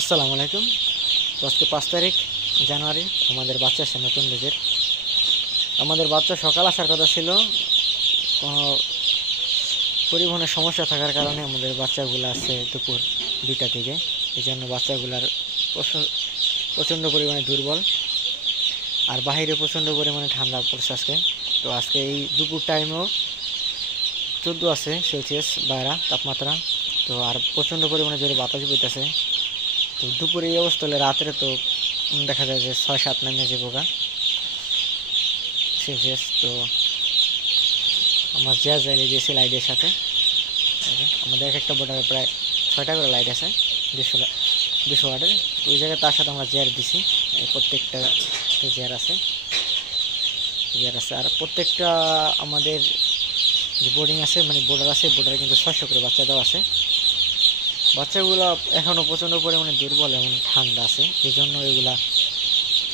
আসসালামু আলাইকুম। তো আজকে 5 তারিখ জানুয়ারি, আমাদের বাচ্চা আসে নতুন বেজের। আমাদের বাচ্চা সকাল আসার কথা ছিল, কোনো পরিবহনের সমস্যা থাকার কারণে আমাদের বাচ্চাগুলো আসছে দুপুর 2টা থেকে। এই জন্য বাচ্চাগুলার প্রচণ্ড পরিমাণে দুর্বল, আর বাহিরে প্রচণ্ড পরিমাণে ঠান্ডা পড়ছে আজকে। তো আজকে এই দুপুর টাইমেও 14 আছে সেলসিয়াস বাইরা তাপমাত্রা। তো আর প্রচণ্ড পরিমাণে জোরে বাতাস বইতেছে। তো দুপুরে এই অবস্থা হলে রাত্রে তো দেখা যায় যে 6-7 নামে যাবো গা সেলসিয়াস। তো আমার যা যাই দিয়েছি লাইটের সাথে। আমাদের এক একটা বোর্ডারে প্রায় 6টা করে লাইট আছে, 200 ওয়াটের। তো ওই জায়গায় তার সাথে আমরা চেয়ার দিছি, প্রত্যেকটা চেয়ার আছে আর প্রত্যেকটা আমাদের যে বোর্ডিং আছে, মানে বোর্ডার আছে, বোর্ডারে কিন্তু 600 করে বাচ্চা দেওয়া আছে। বাচ্চাগুলো এখনও প্রচণ্ড পরিমাণে দুর্বল এবং ঠান্ডা আছে, এই জন্য এগুলা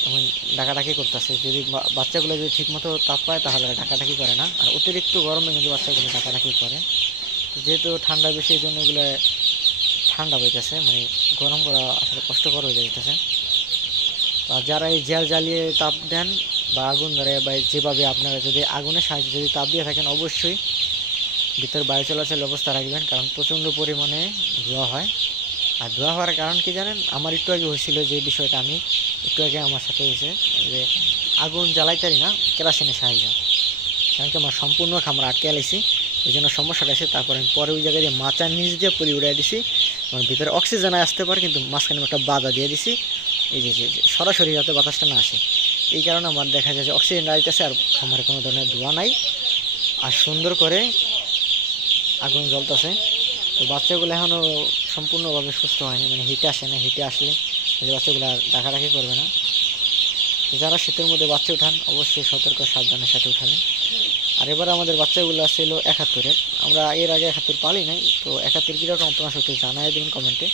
এবং ডাকাডাকি করতেছে। যদি বাচ্চাগুলো যদি ঠিকমতো তাপ পায় তাহলে ডাকাডাকি করে না, আর অতিরিক্ত গরমে কিন্তু বাচ্চাগুলো ডাকাডাকি করে। যেহেতু ঠান্ডা বেশি, এই জন্য এগুলো ঠান্ডা বইতেছে, মানে গরম করা আসলে কষ্টকর হয়ে যাইতেছে। আর যারা এই জেল জ্বালিয়ে তাপ দেন বা আগুন ধরে বা যেভাবে আপনারা যদি আগুনের সাহায্যে যদি তাপ দিয়ে থাকেন, অবশ্যই ভিতরে বায়ু চলাচল ব্যবস্থা রাখবেন, কারণ প্রচণ্ড পরিমাণে ধোঁয়া হয়। আর ধোঁয়া হওয়ার কারণ কি জানেন? আমার একটু আগে হয়েছিল যে বিষয়টা, আমি একটু আগে আমার সাথে হয়েছে যে আগুন জ্বালাইতারি না, কেরাসিনের সাহায্য। কারণ কি আমার সম্পূর্ণ খামার আটকে আলাইছি, এই জন্য সমস্যাটা এসে তারপরে আমি পরে ওই জায়গায় দিয়ে মাচার নিচ দিয়ে পুলি উড়াই দিছি। আমার ভিতরে অক্সিজেন আসতে পারে, কিন্তু মাঝখানে একটা বাধা দিয়ে দিছি, এই যে সরাসরি যাতে বাতাসটা না আসে। এই কারণে আমার দেখা যায় যে অক্সিজেন আসতেছে, আর খামারে কোনো ধরনের ধোঁয়া নাই, আর সুন্দর করে আগুন জ্বলতেছে। তো বাচ্চাগুলো এখনও সম্পূর্ণভাবে সুস্থ হয়নি, মানে হিটে আসে না। হিটে আসলে যে বাচ্চাগুলো আর ডাকাডাকি করবে না। যারা শীতের মধ্যে বাচ্চা উঠান, অবশ্যই সতর্ক সাবধানের সাথে উঠাবেন। আর এবার আমাদের বাচ্চাগুলো ছিল 71-এর। আমরা এর আগে 71 পালি নাই, তো 71 কীরকম আপনার সাথে জানাই দিন কমেন্টে।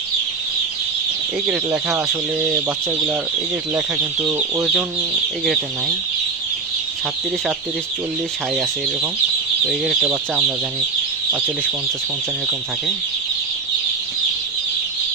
এই গ্রেড লেখা আসলে বাচ্চাগুলার এই গ্রেড লেখা, কিন্তু ওজন এই গ্রেডে নাই। 37, 38, 40, 60 আছে এরকম। তো এই গ্রেডের বাচ্চা আমরা জানি 45, 50, 55 এরকম থাকে।